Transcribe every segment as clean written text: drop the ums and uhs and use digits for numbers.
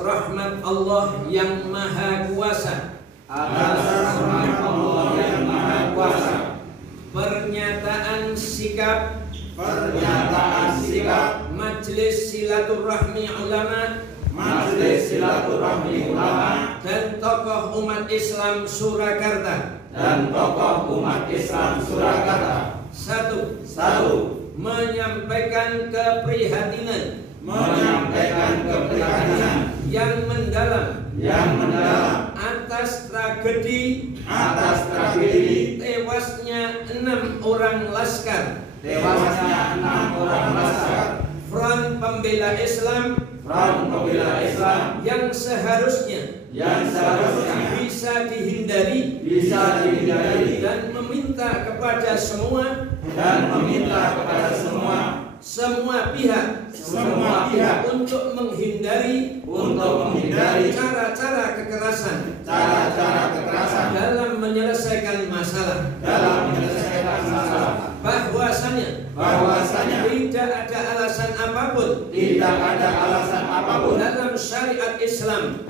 rahmat Allah yang Maha Kuasa. Atas rahmat Allah yang Maha Kuasa. Pernyataan sikap Majelis Silaturahmi Ulama dan tokoh umat Islam Surakarta. Satu, menyampaikan keprihatinan yang mendalam atas tragedi tewasnya 6 orang laskar Front Pembela Islam yang seharusnya bisa dihindari dan meminta kepada semua pihak untuk menghindari cara-cara kekerasan dalam menyelesaikan masalah. Bahwasanya tidak ada alasan apapun dalam syariat Islam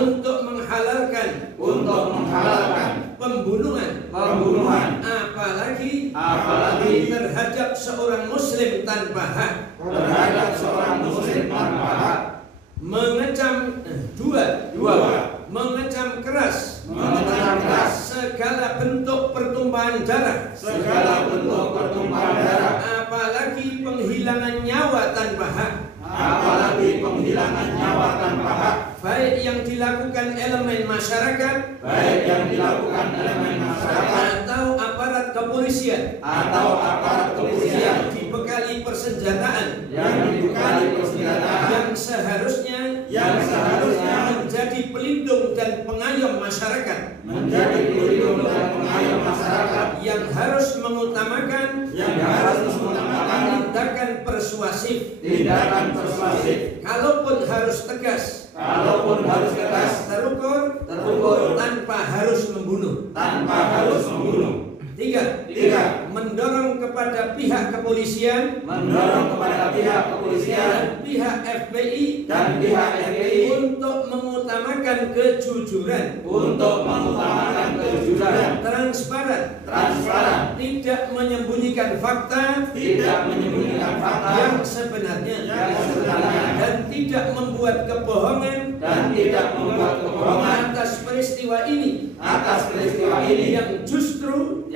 untuk menghalalkan pembunuhan apalagi terhadap seorang muslim tanpa hak. Mengecam keras segala bentuk pertumpahan darah apalagi penghilangan nyawa tanpa hak, baik yang dilakukan elemen masyarakat atau aparat kepolisian yang dibekali persenjataan yang seharusnya menjadi pelindung dan pengayom masyarakat, yang harus mengutamakan tindakan persuasif, kalaupun harus tegas, terukur tanpa harus membunuh. Tiga, mendorong kepada pihak kepolisian dan pihak FBI untuk mengutamakan kejujuran, transparan, tidak menyembunyikan fakta yang sebenarnya dan tidak membuat kebohongan atas peristiwa ini yang justru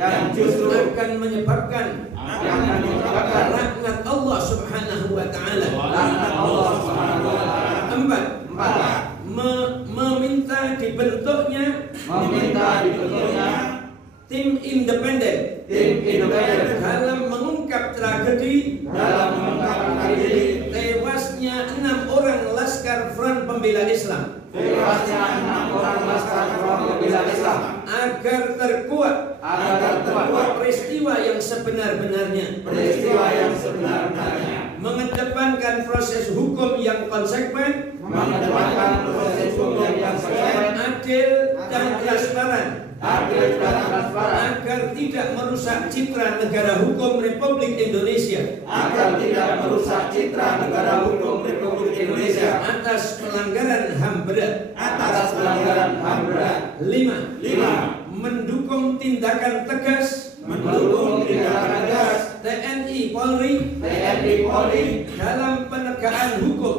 akan menyebabkan laknat Allah Subhanahu wa Ta'ala. Empat, meminta dibentuknya tim independen dalam mengungkap tragedi tewasnya 6 orang laskar Front Pembela Islam, agar terkuat peristiwa yang sebenar-benarnya, mengedepankan proses hukum yang konsekuen, adil dan transparan, agar tidak merusak citra negara hukum Republik Indonesia, atas pelanggaran HAM berat. 5. Mendukung tindakan tegas TNI Polri dalam penegakan hukum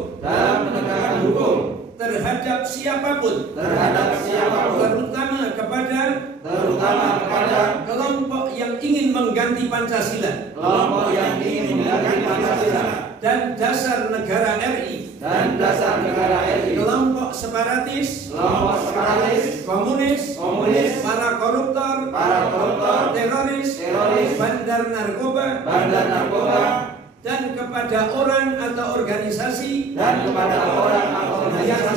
terhadap siapapun, terutama kepada kelompok yang ingin mengganti Pancasila dan dasar negara RI, kelompok separatis, komunis, para koruptor, teroris, bandar narkoba, dan kepada orang atau organisasi yang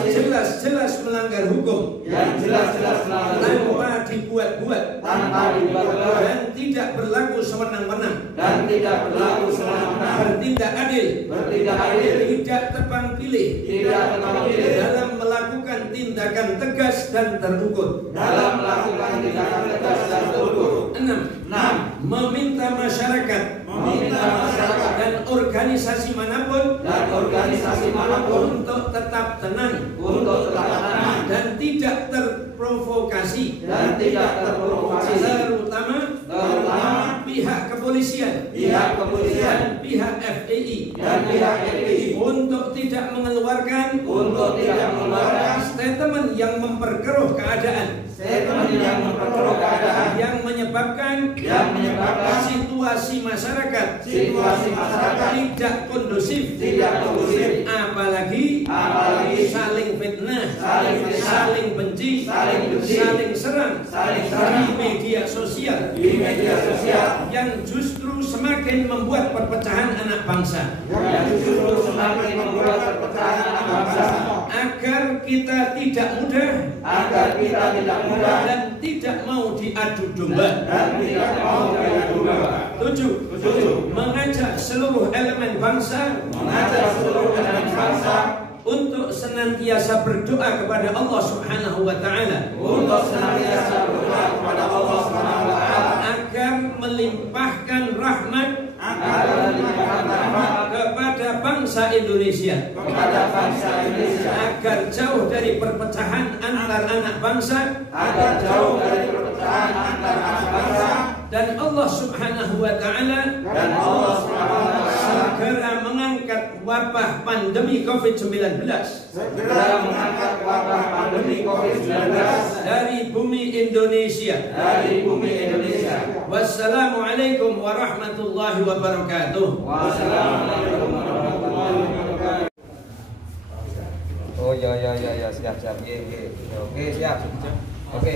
jelas-jelas melanggar hukum, tanpa dibuat-buat dan tidak berlaku sewenang-wenang, bertindak adil, tidak tebang pilih dalam melakukan tindakan tegas dan terukur. 6. Meminta masyarakat dan organisasi manapun untuk tetap tenang dan tidak terprovokasi, terutama pihak kepolisian dan pihak FPI untuk tidak mengeluarkan statement yang memperkeruh keadaan, yang menyebabkan situasi masyarakat tidak kondusif, apalagi saling fitnah, saling benci, saling serang di media sosial yang justru semakin membuat perpecahan anak bangsa. Agar kita tidak mudah dan tidak mau diadu domba. 7. Mengajak seluruh elemen bangsa untuk senantiasa berdoa kepada Allah Subhanahu wa taala agar melimpahkan rahmat kepada bangsa Indonesia, agar jauh dari perpecahan antar anak bangsa, dan Allah Subhanahu wa taala segera mengangkat wabah pandemi COVID-19 dari bumi Indonesia. Wassalamualaikum warahmatullahi wabarakatuh. Oh ya siap. Oke, siap. Oke.